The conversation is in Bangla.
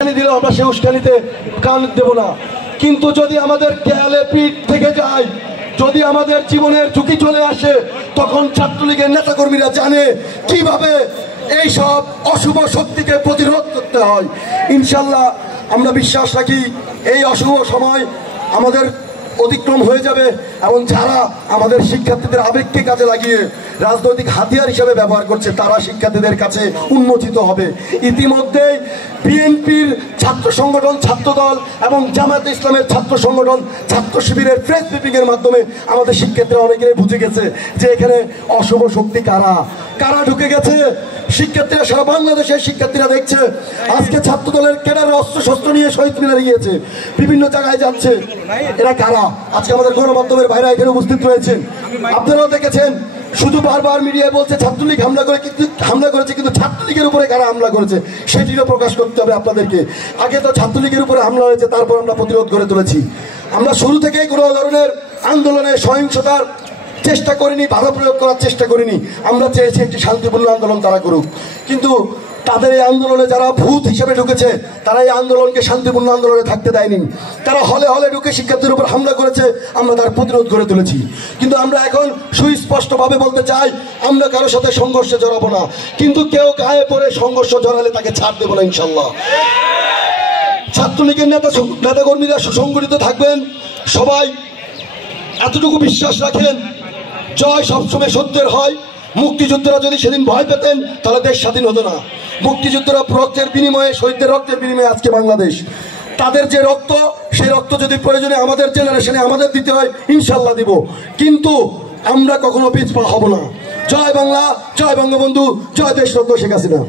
দিলেও আমরা সেই উস্কানিতে কান দেব না। কিন্তু যদি আমাদের দেয়ালে পিঠ থেকে যায়, যদি আমাদের জীবনের ঝুঁকি চলে আসে, তখন ছাত্রলীগের নেতাকর্মীরা জানে কিভাবে এই সব অশুভ শক্তিকে প্রতিরোধ করতে হয়। ইনশাল্লাহ আমরা বিশ্বাস রাখি এই অশুভ সময় আমাদের অতিক্রম হয়ে যাবে এবং যারা আমাদের শিক্ষার্থীদের আবেগকে কাজে লাগিয়ে রাজনৈতিক হাতিয়ার হিসেবে ব্যবহার করছে তারা শিক্ষার্থীদের কাছে উন্মোচিত হবে। ইতিমধ্যেই বিএনপির ছাত্র সংগঠন, ছাত্রদল এবং জামায়াতে ইসলামের ছাত্র সংগঠন, ছাত্র শিবিরের প্রেস ব্রিফিংয়ের মাধ্যমে আমাদের শিক্ষার্থীরা অনেকেই বুঝে গেছে যে এখানে অশুভ শক্তি কারা কারা ঢুকে গেছে। শিক্ষার্থীরা সারা বাংলাদেশের শিক্ষার্থীরা দেখছে আজকে ছাত্রদলের ক্যাডার অস্ত্র শস্ত্র নিয়ে শহীদ মিনারে গিয়েছে, বিভিন্ন জায়গায় যাচ্ছে। এরা কারা? আজকে আমাদের গণমাধ্যমের ভাইরা এখানে উপস্থিত রয়েছেন, আপনারাও দেখেছেন। শুধু বারবার মিডিয়ায় বলছে ছাত্রলীগ হামলা করেছে, কিন্তু ছাত্রলীগের উপরে কারা হামলা করেছে সেটিও প্রকাশ করতে হবে আপনাদেরকে। আগে তো ছাত্রলীগের উপরে হামলা হয়েছে, তারপর আমরা প্রতিরোধ করে তুলেছি। আমরা শুরু থেকেই কোনো ধরনের আন্দোলনে সহিংসতার চেষ্টা করিনি, বাধা প্রয়োগ করার চেষ্টা করিনি। আমরা চেয়েছি একটি শান্তিপূর্ণ আন্দোলন তারা করুক, কিন্তু তাদের এই আন্দোলনে যারা ভূত হিসেবে ঢুকেছে তারা এই আন্দোলনকে শান্তিপূর্ণ আন্দোলনে থাকতে দেয়নি। তারা হলে হলে ঢুকে শিক্ষার্থীর উপর হামলা করেছে, আমরা তার প্রতিরোধ করে তুলেছি। কিন্তু আমরা এখন সুস্পষ্টভাবে বলতে চাই আমরা কারোর সাথে সংঘর্ষে জড়াবো না, কিন্তু কেউ গায়ে পড়ে সংঘর্ষ জড়ালে তাকে ছাড় দেবো না ইনশাল্লাহ। ছাত্রলীগের নেতাকর্মীরা সুসংগঠিত থাকবেন, সবাই এতটুকু বিশ্বাস রাখেন জয় সবসময় সত্যের হয়। মুক্তিযোদ্ধারা যদি সেদিন ভয় পেতেন তাহলে দেশ স্বাধীন হতো না। মুক্তিযোদ্ধারা রক্তের বিনিময়ে, শহীদদের রক্তের বিনিময়ে আজকে বাংলাদেশ। তাদের যে রক্ত, সেই রক্ত যদি প্রয়োজনে আমাদের জেনারেশনে আমাদের দিতে হয় ইনশাল্লাহ দিব, কিন্তু আমরা কখনো পিছপা হব না। জয় বাংলা, জয় বঙ্গবন্ধু, জয় দেশরত্ন শেখ হাসিনা।